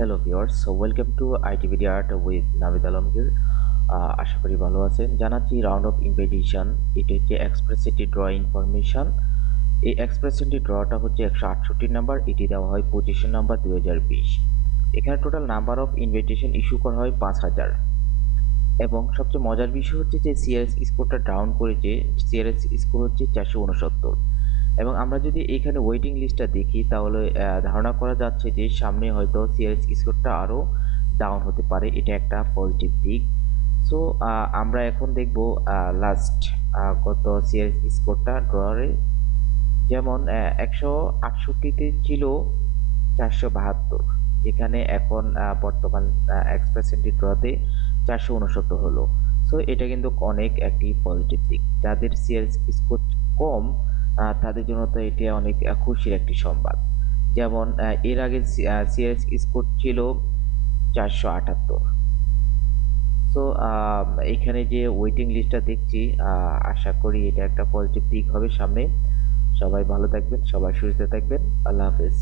Hello viewers, welcome to ITVD art with Nabid Alamgir. আশা করি ভালো আছেন। জানাচ্ছি রাউন্ড অফ ইনভিটেশন। এটি হচ্ছে এক্সপ্রেসিটি ড্র ইনফরমেশন। এই এক্সপ্রেসিটি ড্রটা হচ্ছে 168 নাম্বার। এটি দেওয়া হয় 25 নাম্বার 2020। এখানে total number of invitation issue করা হয় 5000। এবং সবচেয়ে মজার বিষয় হচ্ছে যে সিআরএস স্কোরটা ডাউন করেছে। সিআরএস স্কোর হচ্ছে 469। এবং আমরা যদি এখানে ওয়েটিং লিস্টটা দেখি তাহলে ধারণা করা যাচ্ছে যে সামনে হয়তো সিআরএস স্কোরটা আরও ডাউন হতে পারে। এটা একটা পজিটিভ দিক। সো আমরা এখন দেখব লাস্ট কত সিআরএস স্কোরটা ড্রয়ারে। যেমন 168তে ছিল 472, যেখানে এখন বর্তমান এক্সপ্রেসেন্টি ড্রতে 469 হলো। সো এটা কিন্তু অনেক একটি পজিটিভ দিক। যাদের সিআরএস স্কোর কম তাদের জন্য তো এটা অনেক খুশির একটি সংবাদ। যেমন এর আগে সিআরএস স্কোর ছিল 478। সো এখানে যে ওয়েটিং লিস্টটা দেখছি, আশা করি এটা একটা পজিটিভ দিক হবে সামনে। সবাই ভালো থাকবেন, সবাই সুস্থ থাকবেন। আল্লাহ হাফেজ।